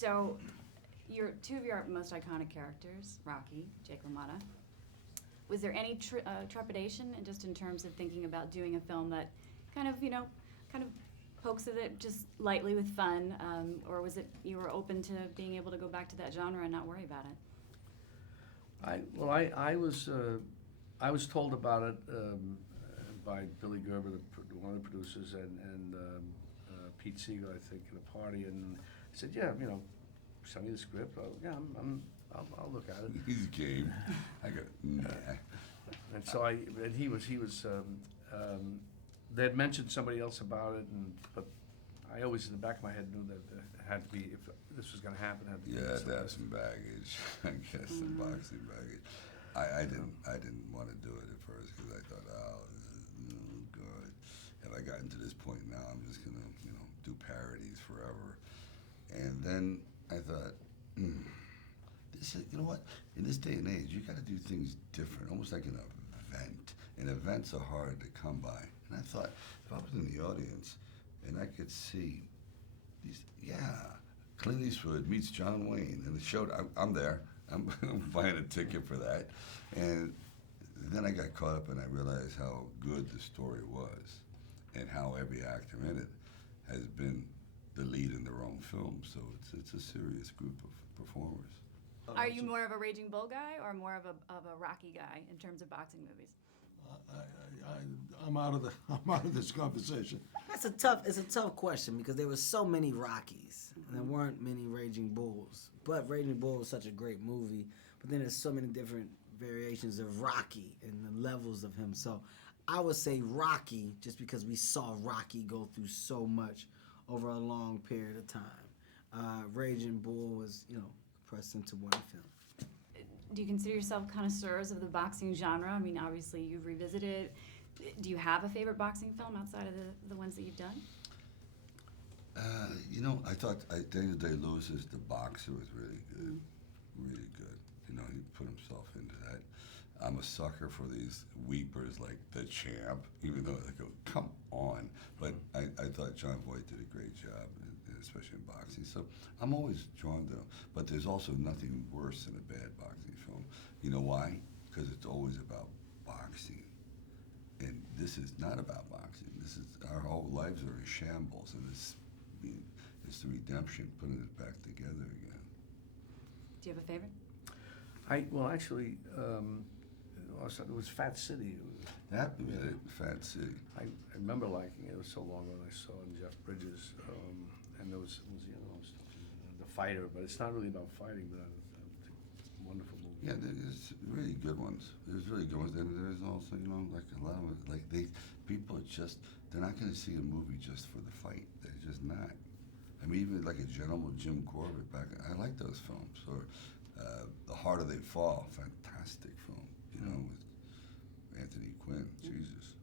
So, two of your most iconic characters, Rocky, Jake LaMotta. Was there any trepidation just in terms of thinking about doing a film that kind of pokes at it just lightly with fun, or was it you were open to being able to go back to that genre and not worry about it? I was told about it by Billy Gerber, one of the producers, and Pete Seeger, I think, at a party, and I said, yeah, send me the script. I'll look at it. He's game. I go, nah. And so he was. They had mentioned somebody else about it, but I always, in the back of my head, knew that it had to be, if this was going to happen, it had to be. Yeah, to have some baggage. I guess some boxing baggage. I didn't want to do it at first because I thought, oh, this is good. Have I gotten to this point now? I'm just gonna, do parodies forever. And then I thought, this is, you know what? In this day and age, you got to do things different, almost like an event. And events are hard to come by. And I thought, if I was in the audience and I could see these, Clint Eastwood meets John Wayne, and the show, I'm there. I'm buying a ticket for that. And then I got caught up and I realized how good the story was and how every actor in it has been the lead in their own film. So it's a serious group of performers. Are you more of a Raging Bull guy or more of a Rocky guy in terms of boxing movies? I'm out of this conversation. It's a tough question because there were so many Rockies and there weren't many Raging Bulls. But Raging Bull was such a great movie. But then there's so many different variations of Rocky and the levels of him. So I would say Rocky just because we saw Rocky go through so much over a long period of time. Raging Bull was, pressed into one film. Do you consider yourself connoisseurs of the boxing genre? I mean, obviously you've revisited. Do you have a favorite boxing film outside of the ones that you've done? I thought Daniel Day-Lewis as the boxer was really good, really good. He put himself into that. I'm a sucker for these weepers like The Champ, even though they go, come on. But I thought John Voight did a great job, especially in boxing. So I'm always drawn to them. But there's also nothing worse than a bad boxing film. You know why? Because it's always about boxing. And this is not about boxing. This is, our whole lives are in shambles, and it's the redemption, putting it back together again. Do you have a favorite? It was Fat City. That was it, Fat City. I remember liking it. It was so long ago I saw it in Jeff Bridges, and there was the fighter, but it's not really about fighting, but it's a wonderful movie. Yeah, there's really good ones. There's really good ones, and there's also, like a lot of it, like people are just, they're not going to see a movie just for the fight. They're just not. I mean, even like a Gentleman Jim Corbett back, I like those films. Or The Harder They Fall, fantastic film, with Anthony Quinn. Jesus.